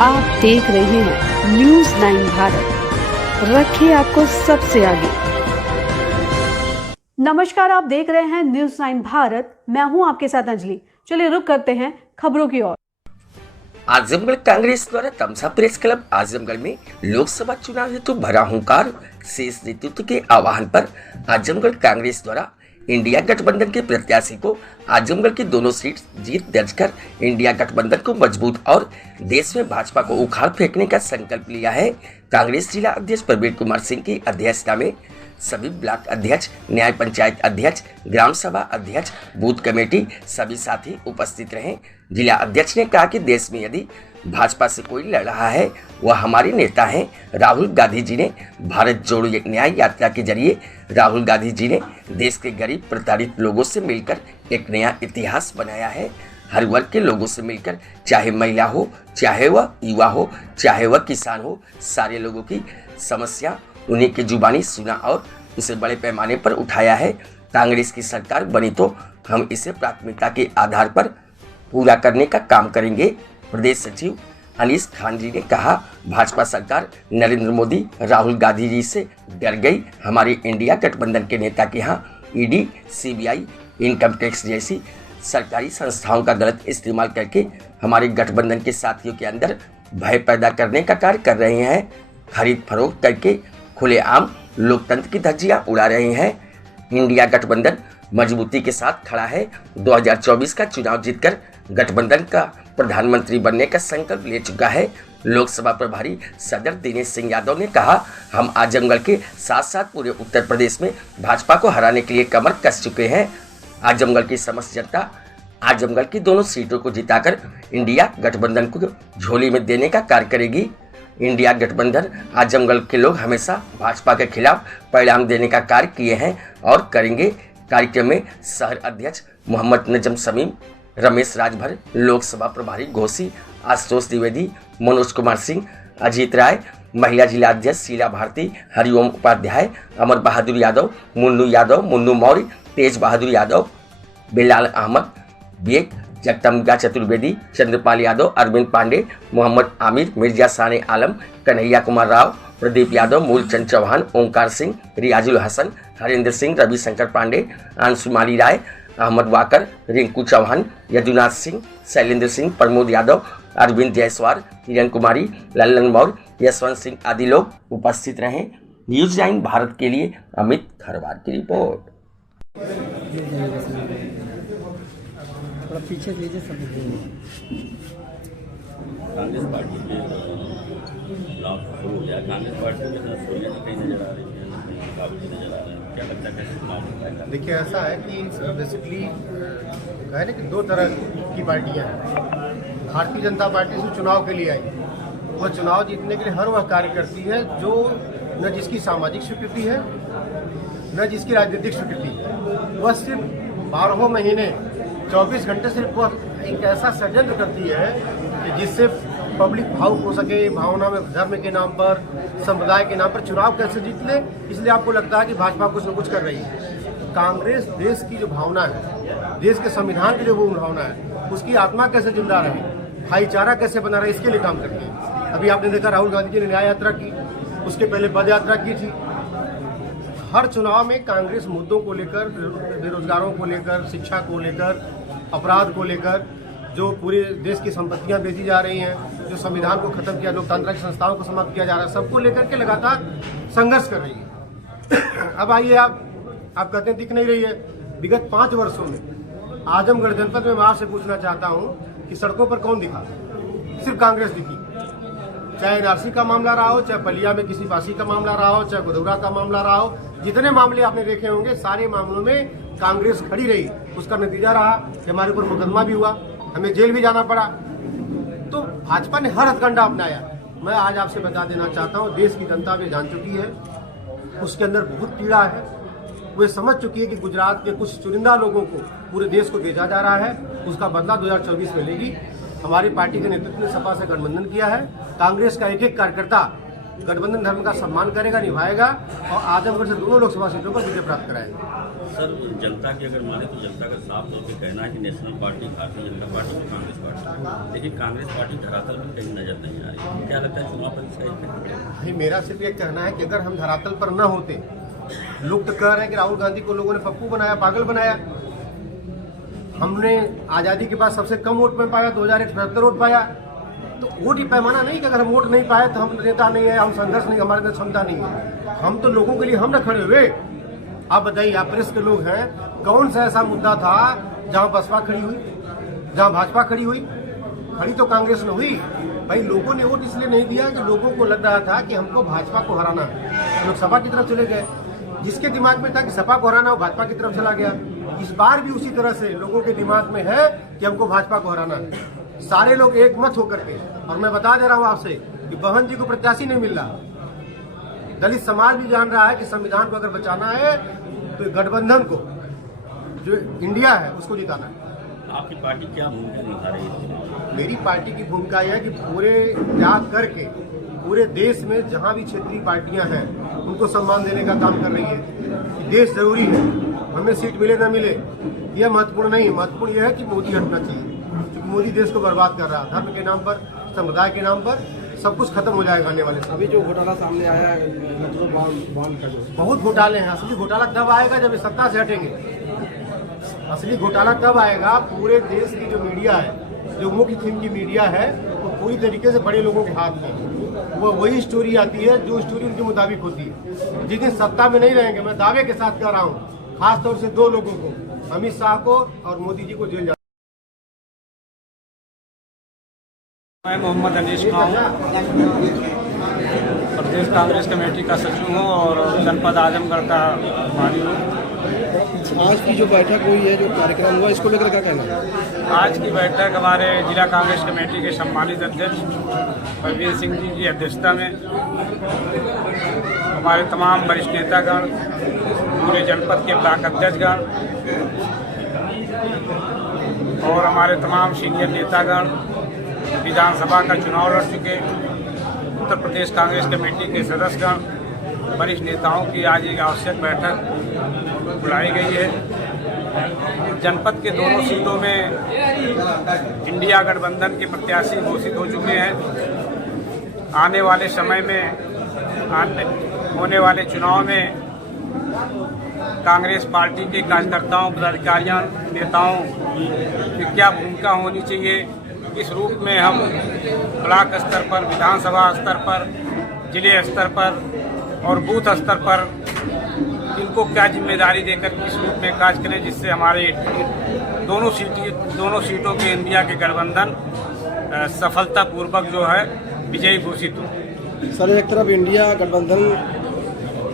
आप देख रहे हैं न्यूज़ 9 भारत, रखिए आपको सबसे आगे। नमस्कार, आप देख रहे हैं न्यूज़ 9 भारत। मैं हूं आपके साथ अंजलि। चलिए रुक करते हैं खबरों की ओर। आजमगढ़ कांग्रेस द्वारा तमसा प्रेस क्लब आजमगढ़ में लोकसभा चुनाव हेतु भरा हुंकार, शेष नेतृत्व के आह्वान पर आजमगढ़ कांग्रेस द्वारा इंडिया गठबंधन के प्रत्याशी को आजमगढ़ की दोनों सीट जीत दर्ज कर इंडिया गठबंधन को मजबूत और देश में भाजपा को उखाड़ फेंकने का संकल्प लिया है। कांग्रेस जिला अध्यक्ष प्रवीण कुमार सिंह की अध्यक्षता में सभी ब्लॉक अध्यक्ष, न्याय पंचायत अध्यक्ष, ग्राम सभा अध्यक्ष, बूथ कमेटी सभी साथी उपस्थित रहे। जिला अध्यक्ष ने कहा कि देश में यदि भाजपा से कोई लड़ रहा है वह हमारे नेता हैं राहुल गांधी जी ने। भारत जोड़ो न्याय यात्रा के जरिए राहुल गांधी जी ने देश के गरीब प्रताड़ित लोगों से मिलकर एक नया इतिहास बनाया है। हर वर्ग के लोगों से मिलकर, चाहे महिला हो, चाहे वह युवा हो, चाहे वह किसान हो, सारे लोगों की समस्या उन्हीं की जुबानी सुना और उसे बड़े पैमाने पर उठाया है। कांग्रेस की सरकार बनी तो हम इसे प्राथमिकता के आधार पर पूरा करने का काम करेंगे। प्रदेश सचिव अनीस खान जी ने कहा, भाजपा सरकार नरेंद्र मोदी, राहुल गांधी जी से डर गई। हमारे इंडिया गठबंधन के नेता के यहाँ ईडी, सीबीआई, इनकम टैक्स जैसी सरकारी संस्थाओं का गलत इस्तेमाल करके हमारे गठबंधन के साथियों के अंदर भय पैदा करने का कार्य कर रहे हैं। खरीद फरोख्त करके खुलेआम लोकतंत्र की धज्जियां उड़ा रहे हैं। इंडिया गठबंधन मजबूती के साथ खड़ा है। 2024 का चुनाव जीतकर गठबंधन का प्रधानमंत्री बनने का संकल्प ले चुका है। लोकसभा प्रभारी सदर दिनेश सिंह यादव ने कहा, हम आजमगढ़ के साथ साथ पूरे उत्तर प्रदेश में भाजपा को हराने के लिए कमर कस चुके हैं। आजमगढ़ की समस्त जनता आजमगढ़ की दोनों सीटों को जिताकर इंडिया गठबंधन को झोली में देने का कार्य करेगी। इंडिया गठबंधन आजमगढ़ के लोग हमेशा भाजपा के खिलाफ परिणाम देने का कार्य किए हैं और करेंगे। कार्यक्रम में शहर अध्यक्ष मोहम्मद नजम समीम, रमेश राजभर, लोकसभा प्रभारी घोसी, आशुतोष द्विवेदी, मनोज कुमार सिंह, अजीत राय, महिला जिला अध्यक्ष शीला भारती, हरिओम उपाध्याय, अमर बहादुर यादव, मुन्नू मौर्य, तेज बहादुर यादव, बिलाल अहमद बेग, जगदम्बिका चतुर्वेदी, चंद्रपाल यादव, अरविंद पांडे, मोहम्मद आमिर, मिर्जा साने आलम, कन्हैया कुमार राव, प्रदीप यादव, मूलचंद चौहान, ओंकार सिंह, रियाजुल हसन, हरेंद्र सिंह, रविशंकर पांडे, अंशुमाली राय, अहमद वाकर, रिंकू चौहान, यदुनाथ सिंह, शैलेंद्र सिंह, प्रमोद यादव, अरविंद जायसवाल, किरण कुमारी, लल्लन मौर्य, यशवंत सिंह आदि लोग उपस्थित रहे। न्यूज़ 9 भारत के लिए अमित खरवार की रिपोर्ट। पीछे दीजिए सब। कांग्रेस पार्टी में चुनाव शुरू हो गया। कांग्रेस पार्टी में सोनिया जी कहीं नजर आ रही है, राहुल जी नजर आ रहे हैं, क्या लगता है कैसे चुनाव होता है? देखिए, ऐसा है कि बेसिकली कहे ना कि दो तरह की पार्टियां हैं। भारतीय जनता पार्टी से चुनाव के लिए आई, वह चुनाव जीतने के लिए हर वह कार्य करती है जो न जिसकी सामाजिक स्वीकृति है न जिसकी राजनीतिक स्वीकृति है। वह सिर्फ 12 महीने 24 घंटे सिर्फ वह एक ऐसा षड्यंत्र करती है कि जिससे पब्लिक भावुक हो सके, भावना में धर्म के नाम पर, संप्रदाय के नाम पर चुनाव कैसे जीत ले। इसलिए आपको लगता है कि भाजपा कुछ न कुछ कर रही है। कांग्रेस देश की जो भावना है, देश के संविधान की जो वो भावना है, उसकी आत्मा कैसे जिंदा रहे, भाईचारा कैसे बना रहे, इसके लिए काम करती है। अभी आपने देखा राहुल गांधी जी ने न्याय यात्रा की, उसके पहले पद यात्रा की थी। हर चुनाव में कांग्रेस मुद्दों को लेकर, बेरोजगारों को लेकर, शिक्षा को लेकर, अपराध को लेकर, जो पूरे देश की संपत्तियां बेची जा रही हैं, जो संविधान को खत्म किया, लोकतांत्रिक संस्थाओं को समाप्त किया जा रहा है, सबको लेकर के लगातार संघर्ष कर रही है। अब आइए, आप कहते हैं दिख नहीं रही है। विगत 5 वर्षों में आजमगढ़ जनपद में मैं आपसे पूछना चाहता हूँ कि सड़कों पर कौन दिखा? सिर्फ कांग्रेस दिखी। चाहे एनआरसी का मामला रहा हो, चाहे बलिया में किसी फांसी का मामला रहा हो, चाहे गोधौरा का मामला रहा हो, जितने मामले आपने देखे होंगे, सारे मामलों में कांग्रेस खड़ी रही। उसका नतीजा रहा कि हमारे ऊपर मुकदमा भी हुआ, हमें जेल भी जाना पड़ा। तो भाजपा ने हर हथकंडा अपनाया। मैं आज आपसे बता देना चाहता हूँ, देश की जनता भी जान चुकी है, उसके अंदर बहुत पीड़ा है। वो समझ चुकी है कि गुजरात के कुछ चुनिंदा लोगों को पूरे देश को बेचा जा रहा है। उसका बदला 2024 में लेगी। हमारी पार्टी के नेतृत्व ने सपा से गठबंधन किया है। कांग्रेस का एक एक कार्यकर्ता गठबंधन धर्म का सम्मान करेगा, निभाएगा और आजमगढ़ से दोनों लोकसभा सीटों पर विजय प्राप्त कराएगा। सर, जनता की अगर माने तो जनता का साफ तौर पे कहना है कि national party Bharatiya Janata party और कांग्रेस पार्टी, लेकिन कांग्रेस पार्टी धरातल में कहीं नजर नहीं आ रही। क्या लगता है चुनाव पर इसका इफेक्ट पड़ेगा? भाई मेरा सिर्फ ये कहना है कि अगर हम धरातल पर न होते, लोग तो कह रहे हैं कि राहुल गांधी को लोगों ने पप्पू बनाया, पागल बनाया। हमने आज़ादी के बाद सबसे कम वोट में पाया, 2078 वोट पाया। तो वोट ही पैमाना नहीं कि अगर हम वोट नहीं पाए तो हम नेता नहीं है, हम संघर्ष नहीं, हमारे अंदर क्षमता नहीं है। हम तो लोगों के लिए हम न खड़े हुए। आप बताइए, आप प्रेस के लोग हैं, कौन सा ऐसा मुद्दा था जहां बसपा खड़ी हुई, जहां भाजपा खड़ी हुई? खड़ी तो कांग्रेस ने हुई। भाई लोगों ने वोट इसलिए नहीं दिया कि लोगों को लग रहा था कि हमको भाजपा को हराना है, लोग सपा की तरफ चले गए। जिसके दिमाग में था कि सपा को हराना, वो भाजपा की तरफ चला गया। इस बार भी उसी तरह से लोगों के दिमाग में है कि हमको भाजपा को हराना है। सारे लोग एक मत होकर के, और मैं बता दे रहा हूँ आपसे कि बहन जी को प्रत्याशी नहीं मिल रहा। दलित समाज भी जान रहा है कि संविधान को अगर बचाना है तो गठबंधन को, जो इंडिया है, उसको जिताना है। आपकी पार्टी क्या भूमिका निभा रही है? मेरी पार्टी की भूमिका यह है कि पूरे त्याग करके पूरे देश में जहां भी क्षेत्रीय पार्टियां हैं उनको सम्मान देने का काम कर रही है। देश जरूरी है, हमें सीट मिले ना मिले यह महत्वपूर्ण नहीं है। महत्वपूर्ण यह है कि मोदी हटना चाहिए, क्योंकि मोदी देश को बर्बाद कर रहा है। धर्म के नाम पर, समुदाय के नाम पर सब कुछ खत्म हो जाएगा आने वाले समय। अभी जो घोटाला सामने आया है, बहुत घोटाले हैं। असली घोटाला तब आएगा जब ये सत्ता से हटेंगे। असली घोटाला तब आएगा, पूरे देश की जो मीडिया है, जो मुख्य थीम की मीडिया है, वो पूरी तरीके से बड़े लोगों के हाथ में। वो वही स्टोरी आती है जो स्टोरी उनके मुताबिक होती है। जिस दिन सत्ता में नहीं रहेंगे, मैं दावे के साथ कह रहा हूँ, खासतौर से दो लोगों को, अमित शाह को और मोदी जी को जेल जाना। मैं मोहम्मद अनीश खां प्रदेश कांग्रेस कमेटी का सचिव हूँ और जनपद आजमगढ़ का प्रभारी हूँ। आज की जो बैठक हुई है, जो कार्यक्रम हुआ, इसको लेकर क्या कहना है? आज की बैठक हमारे जिला कांग्रेस कमेटी के सम्मानित अध्यक्ष परवीन सिंह जी की अध्यक्षता में हमारे तमाम वरिष्ठ नेतागण, पूरे जनपद के ब्लॉक अध्यक्षगण और हमारे तमाम सीनियर नेतागण, विधानसभा का चुनाव लड़ चुके उत्तर प्रदेश कांग्रेस कमेटी के सदस्यगण, वरिष्ठ नेताओं की आज एक आवश्यक बैठक बुलाई गई है। जनपद के दोनों सीटों में इंडिया गठबंधन के प्रत्याशी घोषित हो चुके हैं। आने वाले समय में होने वाले चुनाव में कांग्रेस पार्टी के कार्यकर्ताओं, पदाधिकारियों, नेताओं की क्या भूमिका होनी चाहिए, किस रूप में हम ब्लॉक स्तर पर, विधानसभा स्तर पर, जिले स्तर पर और बूथ स्तर पर इनको क्या जिम्मेदारी देकर किस रूप में कार्य करें, जिससे हमारे दोनों सीटों के इंडिया के गठबंधन सफलतापूर्वक जो है विजयी घोषित हो। सर, एक तरफ इंडिया गठबंधन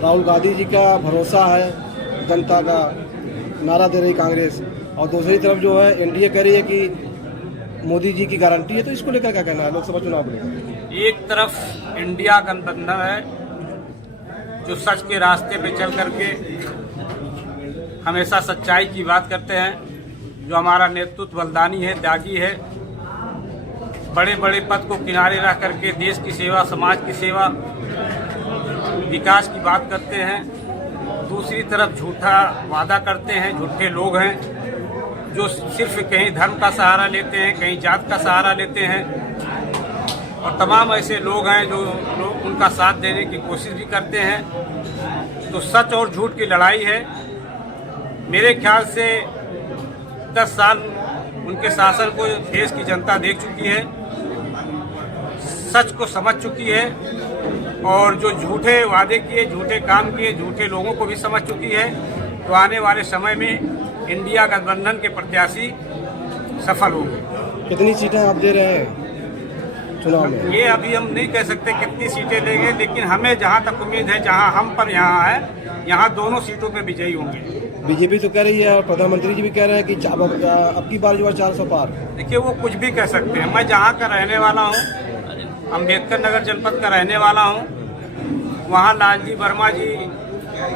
राहुल गांधी जी का भरोसा है, जनता का नारा दे रही कांग्रेस, और दूसरी तरफ जो है एनडीए कह रही है कि मोदी जी की गारंटी है। तो इसको लेकर क्या कहना है लोकसभा चुनाव को लेकर? एक तरफ इंडिया गठबंधन है जो सच के रास्ते पे चल करके हमेशा सच्चाई की बात करते हैं, जो हमारा नेतृत्व बलिदानी है, त्यागी है, बड़े बड़े पद को किनारे रख करके देश की सेवा, समाज की सेवा, विकास की बात करते हैं। दूसरी तरफ झूठा वादा करते हैं, झूठे लोग हैं जो सिर्फ कहीं धर्म का सहारा लेते हैं, कहीं जात का सहारा लेते हैं, और तमाम ऐसे लोग हैं जो लोग उनका साथ देने की कोशिश भी करते हैं। तो सच और झूठ की लड़ाई है। मेरे ख्याल से 10 साल उनके शासन को देश की जनता देख चुकी है, सच को समझ चुकी है, और जो झूठे वादे किए, झूठे काम किए, झूठे लोगों को भी समझ चुकी है। तो आने वाले समय में इंडिया गठबंधन के प्रत्याशी सफल होंगे। कितनी सीटें आप दे रहे हैं चुनाव में? ये अभी हम नहीं कह सकते कितनी सीटें लेंगे, लेकिन हमें जहाँ तक उम्मीद है, जहाँ हम पर यहाँ है, यहाँ दोनों सीटों पे विजयी होंगे। बीजेपी तो कह रही है और प्रधानमंत्री जी भी कह रहे हैं कि अब की बार जो है 400 पार। देखिए, वो कुछ भी कह सकते हैं। मैं जहाँ का रहने वाला हूँ, अम्बेडकर नगर जनपद का रहने वाला हूँ, वहाँ लालजी वर्मा जी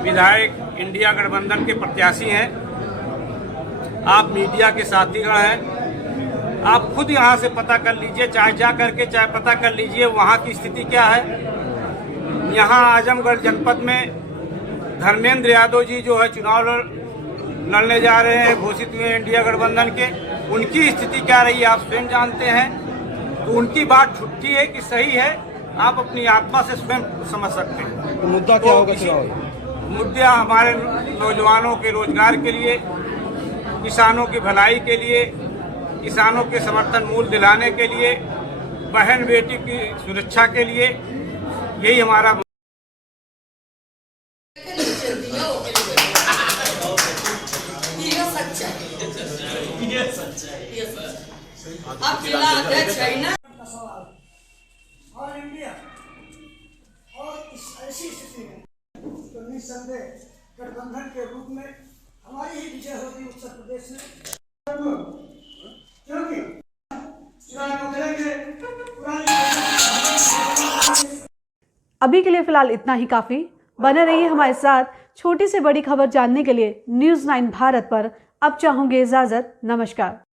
विधायक इंडिया गठबंधन के प्रत्याशी हैं। आप मीडिया के साथीगण हैं, आप खुद यहाँ से पता कर लीजिए, चाहे जा करके चाहे पता कर लीजिए वहाँ की स्थिति क्या है। यहाँ आजमगढ़ जनपद में धर्मेंद्र यादव जी जो है चुनाव लड़ने जा रहे हैं, घोषित हुए इंडिया गठबंधन के। उनकी स्थिति क्या रही है आप स्वयं जानते हैं, तो उनकी बात झूठी है कि सही है, आप अपनी आत्मा से स्वयं समझ सकते हैं। तो मुद्दा क्या होगा चुनाव? मुद्दा हमारे नौजवानों के रोजगार के लिए, किसानों की भलाई के लिए, किसानों के समर्थन मूल्य दिलाने के लिए, बहन बेटी की सुरक्षा के लिए, यही हमारा आप जिला अध्यक्ष है ना। ऑल इंडिया और इस ऐसी स्थिति में तो निस्संदेह गठबंधन के रूप में हमारी ही विजय होगी उत्तर प्रदेश में, क्योंकि चुनाव करेंगे पुरानी। अभी के लिए फिलहाल इतना ही काफी। बने रहिए हमारे साथ। छोटी से बड़ी खबर जानने के लिए न्यूज़ 9 भारत पर अब चाहूंगी इजाजत। नमस्कार।